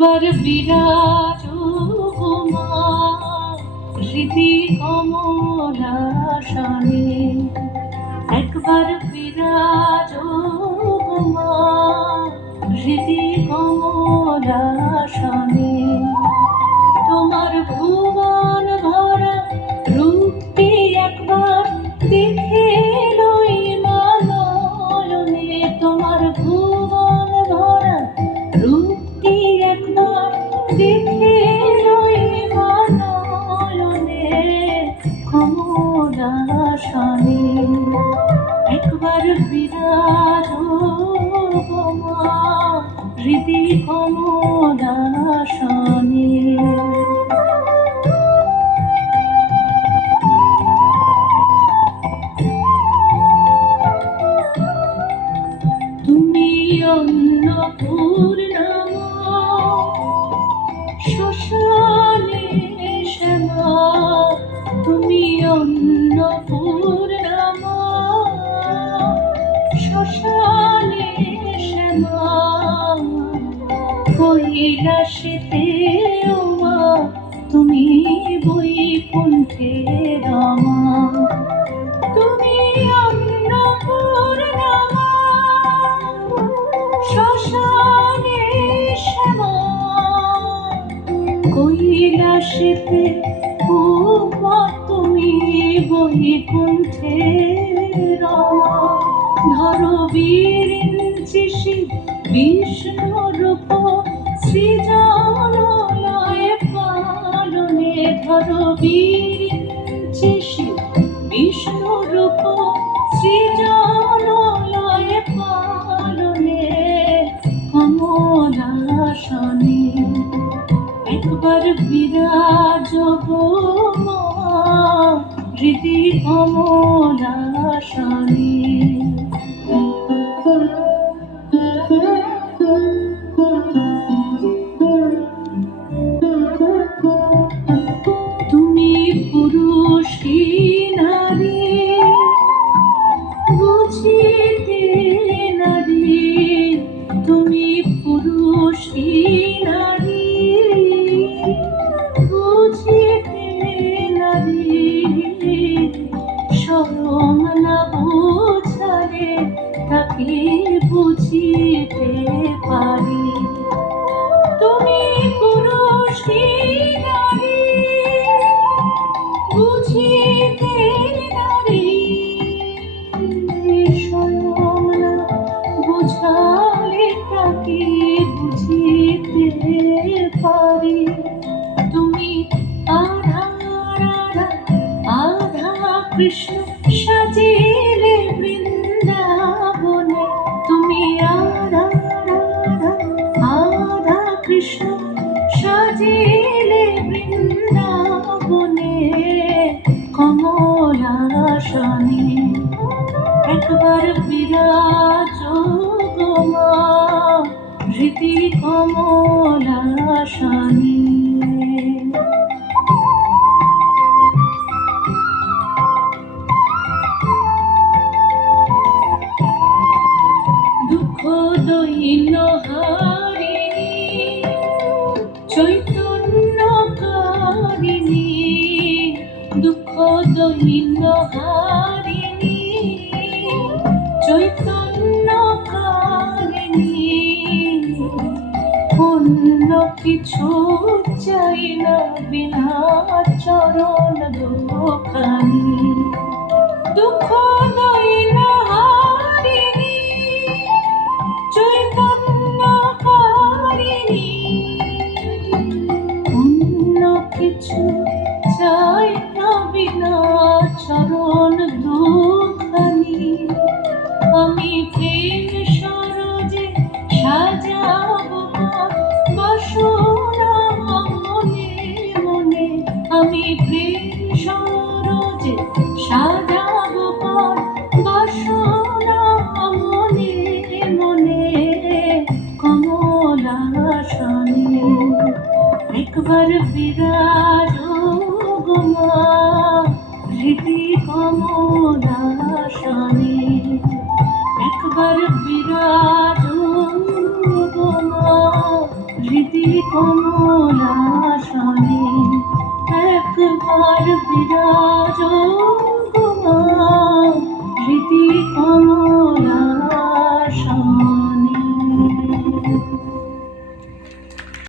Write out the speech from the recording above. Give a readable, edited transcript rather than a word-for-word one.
একবার বিরাজ গো মা হৃদি কমলাসনে, একবার বিরাজ গো মা হৃদি কমলাসনে। তোমার ভুবন ভরা রূপটি একবার দেখে লই মা নয়নে, তোমার ভুবন ভরা রূপটি একবার দেখে লই মা নয়নে কমলাসনে। একবার বিরাজ গো মা হৃদি কমলাসনে। তুমি অন্নপূর্ণা শ্মশানে শ্যামা, তুমি অন্নপূর্ণা শ্মশানে শ্যামা, কৈলাসেতে ও মা তুমি বৈকুণ্ঠে রমা। তুমি অন্নপূর্ণা শ্মশানে শ্যামা, কৈলাসেতে ও মা তুমি বৈকুণ্ঠে রমা। ধরো বিরিঞ্চি শিব বিষ্ণুরূপ সৃজনলয়ে পালনে, ধরো বিরিঞ্চি শিব বিষ্ণুরূপ সৃজনলয়ে পালনে কমলাসনে। একবার বিরাজ গো মা হৃদি কমলাসনে। তুমি পুরুষ কি নারী বুঝিতে নারী, তুমি পুরুষ কি নারী বুঝিতে নারী, শরম না বুঝালে তাকে বুঝিতে পারি। তুমি পুরুষ কি নারী বুঝিতে নারী, শরম না বুঝালে তাকে বুঝিতে পারি। তুমি আধা রাধা আধা কৃষ্ণ সাজিলে বৃন্দাবনে, তুমি আধা রাধা আধা কৃষ্ণ সাজিলে বৃন্দাবনে কমলাসনে। একবার বিরাজ গো মা হৃদি কমলাসনে। দুঃখ দৈন্য হারিণী চৈতন্যকারিণী, দুঃখ দৈন্য হারিণী চৈতন্যকারিণী, অন্য কিছু চাই না বিনা চরণ দুখানি। দুঃখ দৈন্য হারিণী চৈতন্যকারিণী, অন্য কিছু চাই না বিনা চরণ দুখানি। আমি প্রেম সরোজে সাজাবো বাসনা মনে মনে, আমি প্রেম সরোজে সাজাবো বাসনা মনে মনে কমলাসনে। একবার বিরাজ গো মা হৃদি কমলাসনে। একবার বিরাজ গো মা হৃদি কমলাসনে একবার বিরাজ